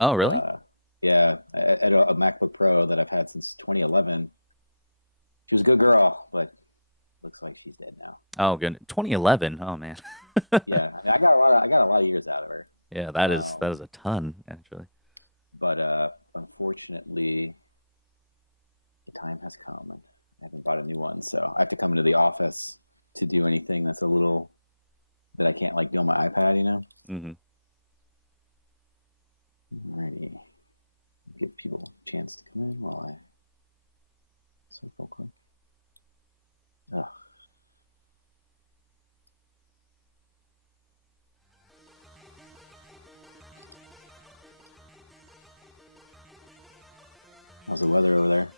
Oh, really? Uh, yeah, I had a MacBook Pro that I've had since 2011. She was a good girl, but looks like she's dead now. Oh, good. 2011. Oh man. Yeah, I mean, I got a lot of years out of her. Yeah, that is Um, a ton actually. but unfortunately, the time has come, and I haven't bought a new one. So I have to come into the office to do anything that's a little that I can't like do on my iPad. Hmm. Alrighty, give people a chance to come in while I swipe real quick. Ugh. How's the weather over there?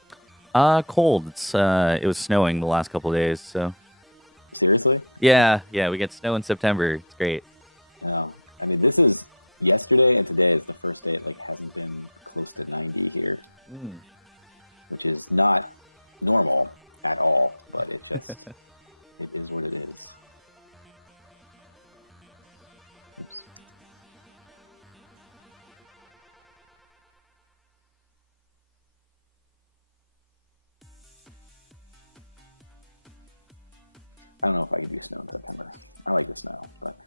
Cold. It was snowing the last couple of days, so Seriously? yeah, we get snow in September. It's great. No. I mean, this is yesterday and today is the first day it like hasn't been close to 90 here, Mm. which is not normal at all, but it is what it is. Oops. I don't know if I can do snow in September. I like the snow, but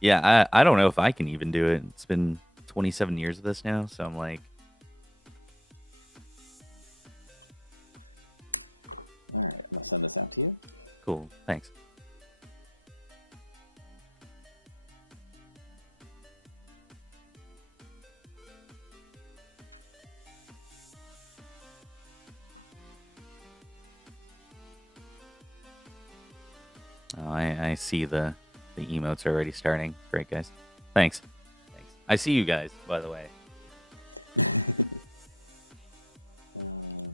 Yeah, I don't know if I can even do it. It's been 27 years of this now, so I'm like, all right, I'm gonna send this out to you. cool, thanks. Oh, I see the emotes are already starting. Great, guys. Thanks. Thanks. I see you guys, by the way. uh,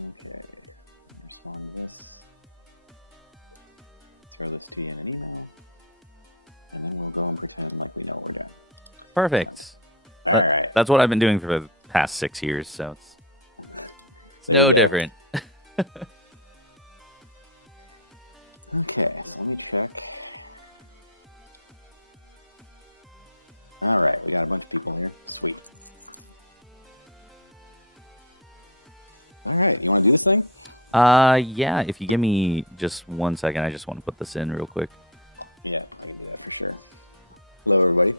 okay, respond to this. Throw this to you in an email, and then we'll go and pretend like we know what we're doing. Perfect. All right. That's what I've been doing for the past 6 years, so it's There you no go. different. Okay, so let me check. All right, we got a bunch of people here. Sweet. All right, you want to do this thing? Yeah, if you give me just 1 second, I just want to put this in real quick. Yeah, I can do that for sure. Hello, everybody.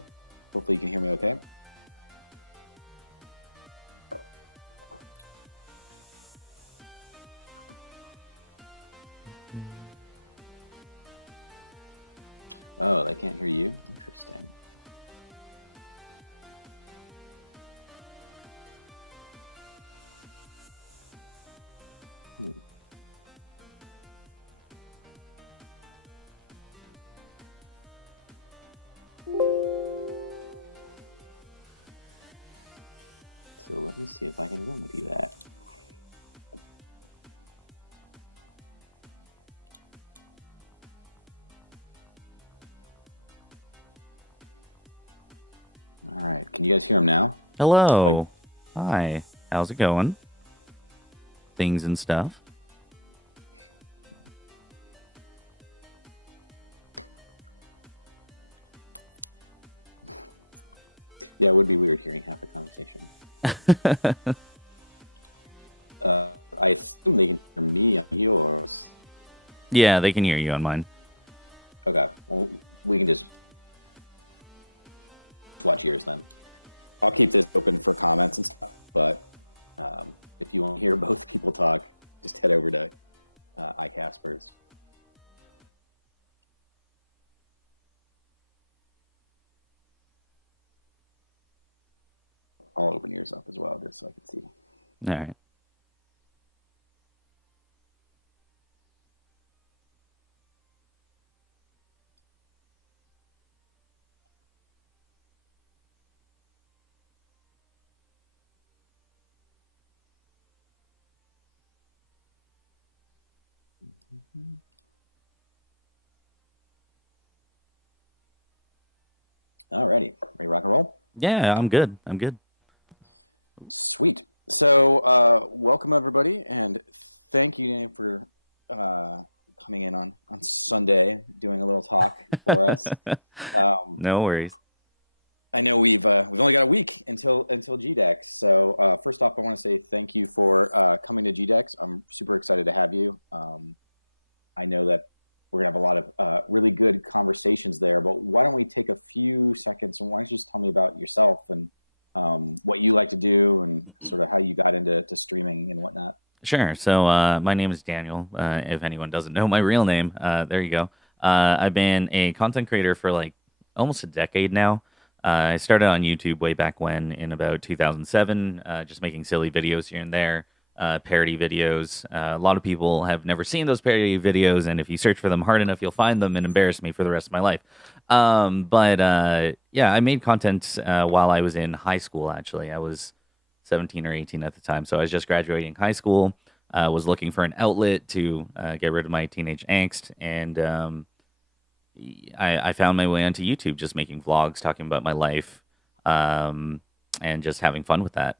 Hopefully, you can hear me okay. Oh, they can't hear you? Interesting. Hmm. So let me see if I can remedy that. All right, can you guys hear him now? Like, Hello. Hi. How's it going? Things and stuff. yeah, it would be weird hearing half a conversation. I assume they can hear me on yours. Yeah, they can hear you on mine. Okay, well, we can just watch yours then. I'll keep this open for comments and stuff, but if you want to hear both people talk, just head over to iCasper's. I'll open yours up as well, just so I can see. All right. All righty, ready to rock and roll? Yeah, I'm good. I'm good. Sweet. So, welcome everybody, and thank you, Danny, for coming in on Sunday, doing a little talk for us. Um, No worries. I know we've only got a week until GDEX. So first off, I want to say thank you for coming to GDEX. I'm super excited to have you. I know that we're gonna have a lot of really good conversations there. But why don't we take a few seconds and why don't you just tell me about yourself and what you like to do and sort of how you got into streaming and whatnot. Sure. So, my name is Daniel. If anyone doesn't know my real name, there you go. I've been a content creator for like almost a decade now. I started on YouTube way back when in about 2007, just making silly videos here and there, parody videos. A lot of people have never seen those parody videos, and if you search for them hard enough, you'll find them and embarrass me for the rest of my life. But yeah, I made content while I was in high school, actually. I was 17 or 18 at the time. So I was just graduating high school, was looking for an outlet to get rid of my teenage angst. And I found my way onto YouTube, just making vlogs, talking about my life, um, and just having fun with that.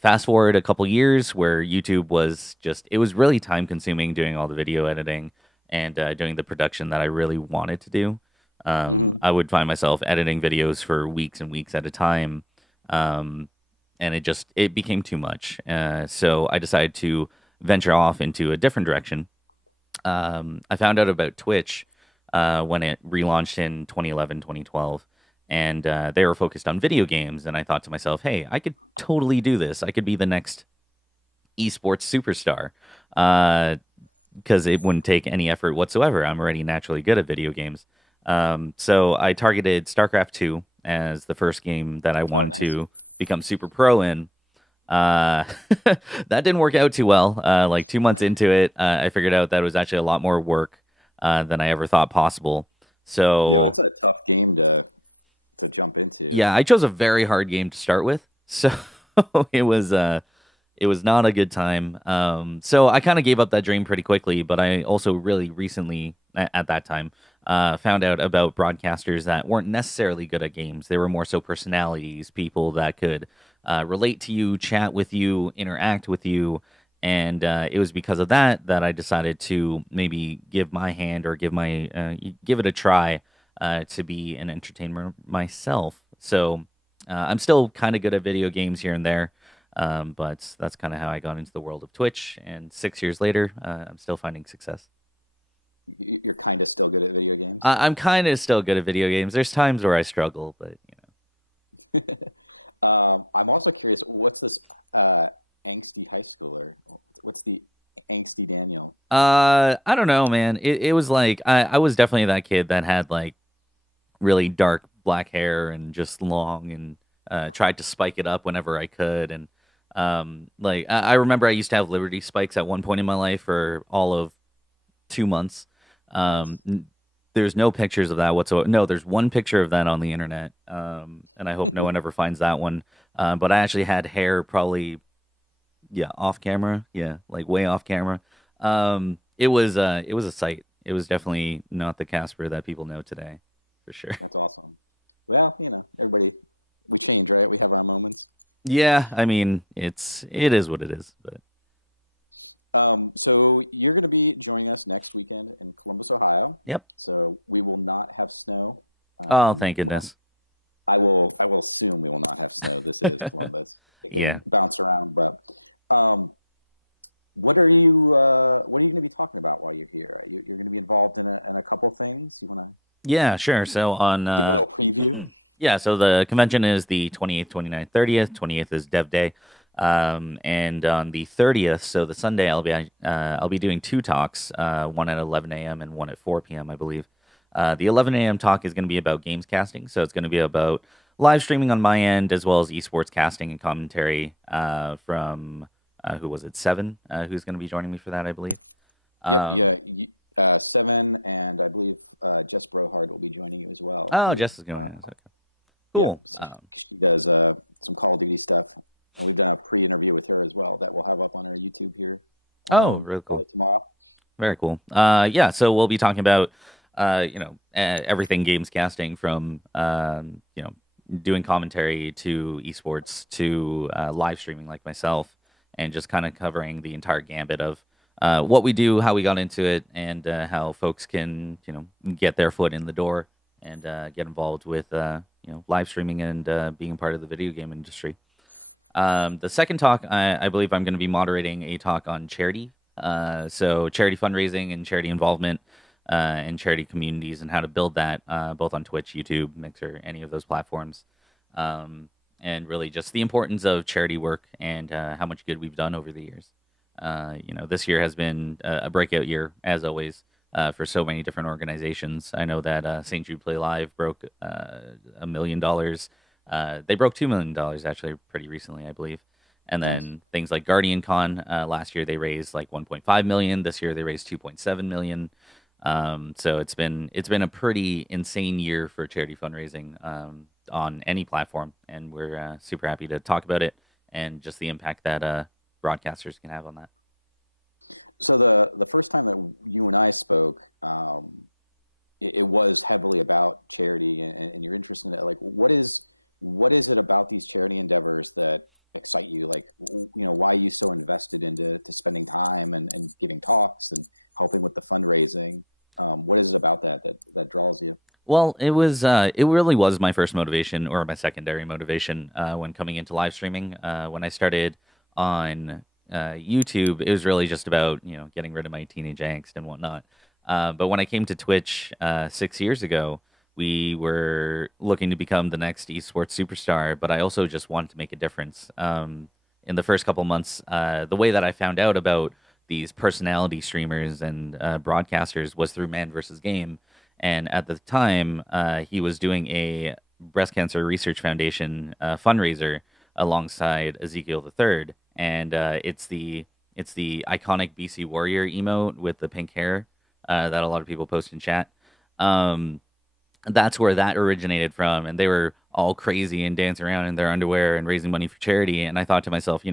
Fast forward a couple years where YouTube was just, it was really time consuming doing all the video editing and doing the production that I really wanted to do. Hmm. I would find myself editing videos for weeks and weeks at a time. Um, and it became too much. So I decided to venture off into a different direction. I found out about Twitch when it relaunched in 2011, 2012, and they were focused on video games. And I thought to myself, hey, I could totally do this. I could be the next esports superstar. Because it wouldn't take any effort whatsoever. I'm already naturally good at video games. So I targeted StarCraft 2 as the first game that I Oh, wanted nice. to become super pro in. Uh, that didn't work out too well. Like 2 months into it, I figured out that it was actually a lot more work than I ever thought possible. Yeah, So that's a tough game to jump into. yeah, I chose a very hard game to start with. So it was it was not a good time. So I kind of gave up that dream pretty quickly, but I also really recently, at that time, found out about broadcasters that weren't necessarily good at games. They were more so personalities, people that could relate to you, chat with you, interact with you. And it was because of that that I decided to maybe give my hand or give it a try to be an entertainer myself. So I'm still kind of good at video games here and there. But that's kind of how I got into the world of Twitch. And 6 years later, I'm still finding success. You're kind of still good at video games. I'm kind of still good at video games. There's times where I struggle, but I'm also curious, what's this angsty high schooler? What's the angsty Daniel? I don't know, man. It was like I was definitely that kid that had like really dark black hair and just long and tried to spike it up whenever I could. And like I remember I used to have Liberty spikes at one point in my life for all of 2 months. Um, Nice. n- there's no pictures of that whatsoever. No, there's one picture of that on the internet, and I hope no one ever finds that one. But I actually had hair probably, yeah, off camera, yeah, like way off camera. It was a sight. It was definitely not the Casper that people know today, for sure. That's awesome. Well, everybody, we change, right? We have our moments. Yeah, I mean, it is what it is. But So you're going to be joining us next weekend in Columbus, Ohio. yep. So we will not have snow. Oh, thank Well, goodness. I will assume we will not have snow. This is Columbus. It Yeah. can bounce around, but um, what are you going to be talking about while you're here? You're going to be involved in a couple things. You want to Yeah, sure. So on give a little preview? yeah, so the convention is the 28th, 29th, 30th. 28th is Dev Day. And on the 30th, so the Sunday, I'll be doing two talks, one at 11 a.m. and one at 4 p.m., I believe. The 11 a.m. talk is going to be about games casting, so it's going to be about live streaming on my end as well as esports casting and commentary from who was it, Seven, who's going to be joining me for that, I believe. Yep. Um, Yeah. Seven, and I believe Jess Brohard will be joining you as well. oh, Who, Jess is going. Okay. yeah, Cool. so she does some Call of Duty stuff, and we've done a pre-interview with her as well that we'll have up on our YouTube here Oh, really probably cool. tomorrow. Very cool. Yeah, so we'll be talking about, everything games casting from, doing commentary to esports to live streaming like myself, and just kind of covering the entire gambit of what we do, how we got into it, and how folks can, get their foot in the door and get involved with, live streaming and being a part of the video game industry. The second talk, I believe I'm going to be moderating a talk on charity. So charity fundraising and charity involvement and charity communities and how to build that both on Twitch, YouTube, Mixer, any of those platforms. And really just the importance of charity work and how much good we've done over the years. This year has been a breakout year, as always, for so many different organizations. I know that St. Jude Play Live broke $1 million. They broke $2 million actually pretty recently, I believe. And Nice. then things like Guardian Con, last year they raised like 1.5 million. This year they raised 2.7 million. So it's been a pretty insane year for charity fundraising on any platform, and we're super happy to talk about it and just the impact that broadcasters can have on that. So the first time that you and I spoke, it was heavily about charity and your interest in it. Like, what is it about these charity endeavors that excite you? Like, why are you so invested into spending time and giving talks and helping with the fundraising? What is it about that draws you? Well, it really was my first motivation or my secondary motivation when coming into live streaming. When I started on YouTube, it was really just about getting rid of my teenage angst and whatnot. But when I came to Twitch 6 years ago, we were looking to become the next esports superstar. But I also just wanted to make a difference. In the first couple months, the way that I found out about these personality streamers and broadcasters was through Man versus Game, and at the time, he was doing a breast cancer research foundation fundraiser alongside Ezekiel the Third, and it's the iconic BC Warrior emote with the pink hair that a lot of people post in chat. Um, that's where that originated from, and they were all crazy and dancing around in their underwear and raising money for charity. And I thought to myself,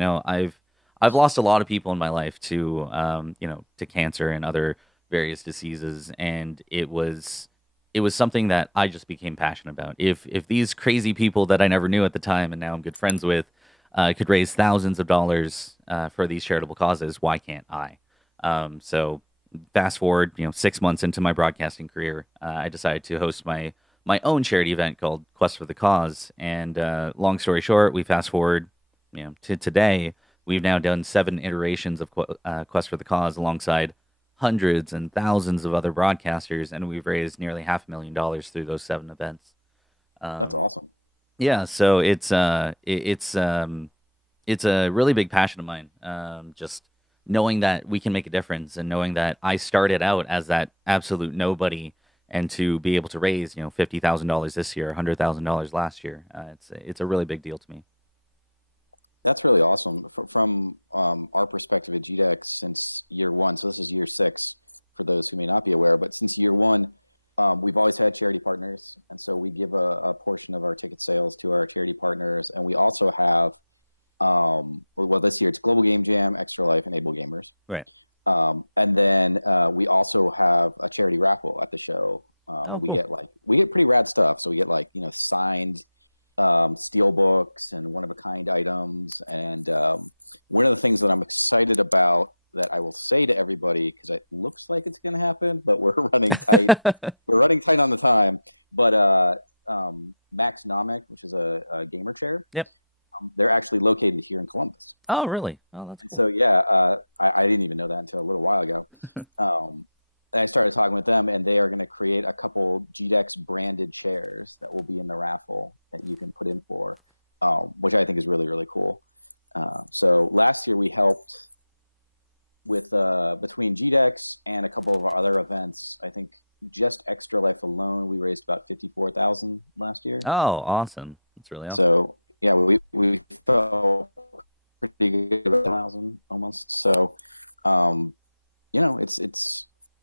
I've lost a lot of people in my life to to cancer and other various diseases, and it was something that I just became passionate about. If these crazy people that I never knew at the time and now I'm good friends with could raise thousands of dollars for these charitable causes, why can't I? So fast forward, 6 months into my broadcasting career, I decided to host my own charity event called Quest for the Cause. And long story short, we fast forward, to today. We've now done 7 iterations of Quest for the Cause alongside hundreds and thousands of other broadcasters, and we've raised nearly $500,000 through those 7 events. That's Um, awesome. yeah, so it's a really big passion of mine. Just knowing that we can make a difference, and knowing that I started out as that absolute nobody, and to be able to raise $50,000 this year, $100,000 last year, it's a really big deal to me. That's really awesome. From our perspective at GDEX, since year one, so this is year six for those who may not be aware, but since year one, we've always had charity partners. And so we give a portion of our ticket sales to our charity partners. And we also have, well, this year it's Global Game Jam, Extra Life, and Able Gamers. Right. And then we also have a charity raffle at the show. Oh, We cool. get pretty rad stuff. So we get signed steel books and one of a kind items. And one of the things that I'm excited about that I will say to everybody, because it looks like it's going to happen, but we're running tight. We're running tight on the time. But Max Nomic, which is a gamer chair, Yep. they're actually located here in Columbus. Oh, really? Oh, that's And cool. so, yeah, I didn't even know that until a little while ago. Um, and I started talking with them, and they are going to create a couple GDEX branded chairs that will be in the raffle that you can put in for, which I think is really, really cool. So last year we helped with between GDEX and a couple of our other events. I think just Extra Life alone, we raised about 54,000 last year. Oh, awesome. That's really awesome. So yeah, we felt pretty good about 1,000 almost. So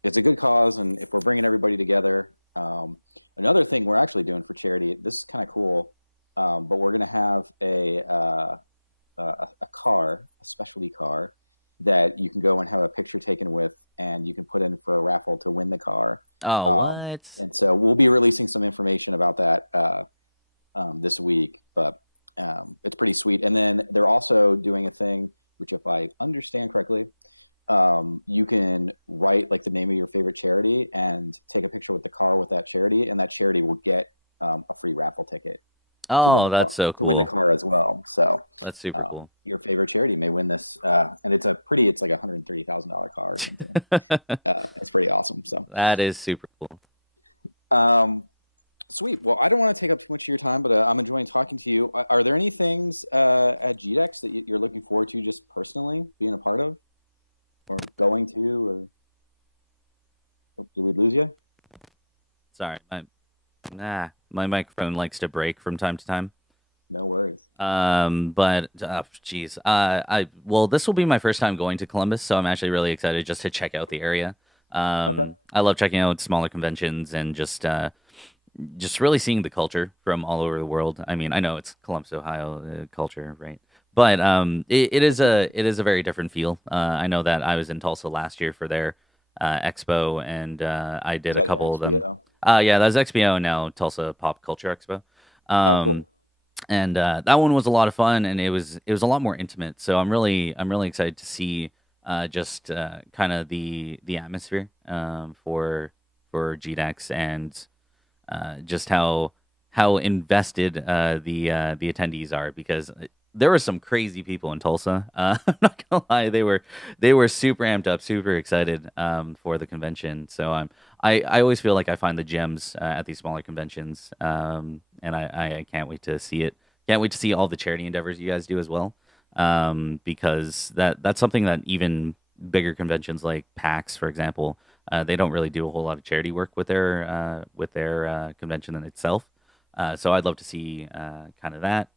it's a good cause, and if we're bringing everybody together, another thing we're actually doing for charity, this is kind of cool, but we're going to have a car, a specialty car that you can go and have a picture taken with, and you can put in for a raffle to win the car. Oh, Um, what? and so we'll be releasing some information about that this week, but it's pretty sweet. And then they're also doing a thing, which, if I understand correctly, you can write like the name of your favorite charity and take a picture with the car with that charity, and that charity will get a free raffle ticket to win Oh, the that's car so cool. as well. So That's super cool. your favorite charity may win this, and it's like $130,000 car or something. It's pretty awesome. So That is super cool. um, sweet. Well, I don't want to take up too much of your time, but I'm enjoying talking to you. Are there any things at GDEX that you're looking forward to just personally being a part of or going to, or did we lose you? Sorry, my microphone likes to break from time to time. No worries. But geez, this will be my first time going to Columbus, so I'm actually really excited just to check out the area. Okay. I love checking out smaller conventions and just really seeing the culture from all over the world. I mean, I know it's Columbus, Ohio culture, right? But it is a very different feel. I know that I was in Tulsa last year for their expo, and I Is did a that couple of them. XPO? Yeah, that was XPO now Tulsa Pop Culture Expo. Oh, Um, cool. and that one was a lot of fun, and it was a lot more intimate. So I'm really excited to see just kind of the atmosphere for GDEX and just how invested the attendees are because there were some crazy people in Tulsa. I'm not gonna lie, they were super amped up, super excited for the convention. So I always feel like I find the gems at these smaller conventions, and I can't wait to see it. Can't wait to see all the charity endeavors you guys do as well, because that's something that even bigger conventions like PAX, for example, they don't really do a whole lot of charity work with their convention in itself. So I'd love to see kind of that.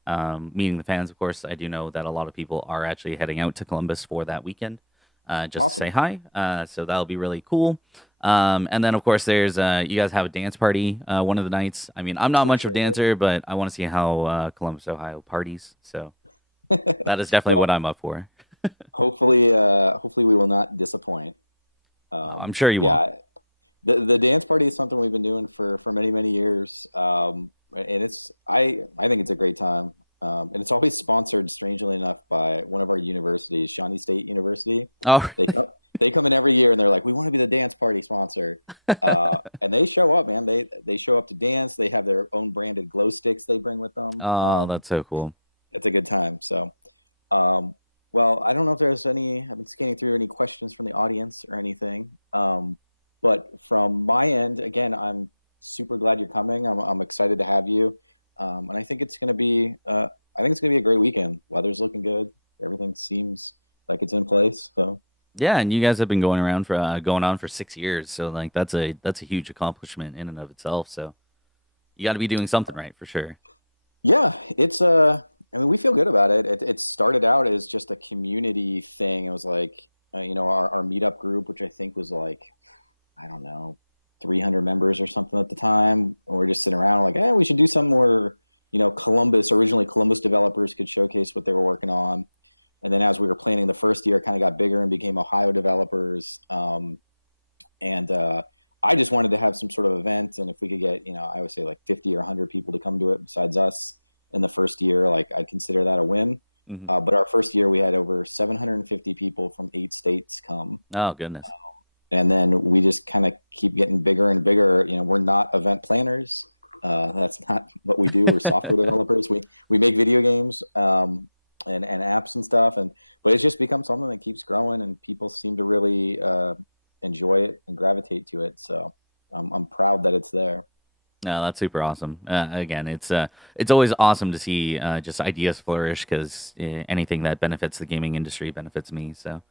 Meeting the fans, of course. I do know that a lot of people are actually heading out to Columbus for that weekend, just to say Awesome. hi. So that'll be really cool. And then, of course, there's you guys have a dance party one of the nights. I mean, I'm not For much of a sure. dancer, but I want to see how Columbus, Ohio parties. So that is definitely what Well, I'm up for. hopefully we will not disappoint. Oh, I'm sure you won't. Yeah, the dance party is something we've been doing for many years. And I think it's a great time. And it's always sponsored, strangely enough, by one of our universities, Shawnee State University. Oh, They come they come in every year and they're like, we want to be the dance party sponsor. And they show up, man. They show up to dance. They have their own branded glow sticks they bring with them. oh, that's so cool. It's a good time. So um, well, I don't know if there's any, I've been scanning through any questions from the audience or anything. But from my end, again, I'm super glad you're coming. I'm excited to have you. And I think it's going to be, I think it's going to be a great weekend. Weather's looking good. Everything seems like it's in place. So Yeah, and you guys have been going on for 6 years, so like that's a huge accomplishment in and of itself. So you got to be doing something right for sure. yeah, I mean, we feel good about it. It started out as just a community thing. It was like, our meetup group, which I think was like, I don't know, 300 members or something at the time. We're just sitting around like, we should do something where, originally Columbus developers could showcase what they were working on. And then as we were planning the first year, it kind of got bigger and became Ohio developers. And I just wanted to have some sort of event. And if we could get, I would say like 50 or 100 people to come to it besides us in the first year, like I'd consider that a win. Hmm. But our first year, we had over 750 people from 8 states come. Oh goodness. And then we just kind of keep getting bigger and bigger. We're not event planners. That's not what we do. We're software developers. We make video games and apps and stuff. But it's just become something that keeps growing, and people seem to really enjoy it and gravitate to it. So I'm proud that it's there. No, that's super awesome. Again, it's always awesome to see just ideas flourish because anything that benefits the gaming industry benefits me. So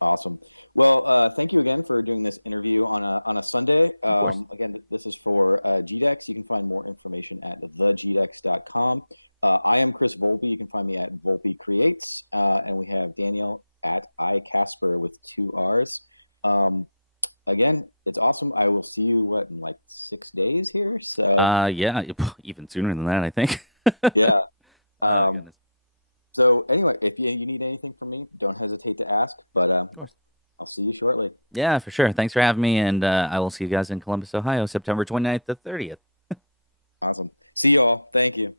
Awesome. Well, thank you again for doing this interview on a Sunday. of course. Again, this is for GDEX. You can find more information at thegdex.com. I am Chris Volpe. You can find me at Volpe Creates, and we have Daniel at iKasperr with 2 R's. Um, Again, it's awesome. I will see you in like 6 days here. So Yeah, even sooner than that, I think. yeah. Oh Um, goodness. so anyway, if you need anything from me, don't hesitate to ask. But Of course. I'll see you shortly. Yeah, for sure. Thanks for having me, and I will see you guys in Columbus, Ohio, September 29th to 30th. Awesome. See you all. Thank you.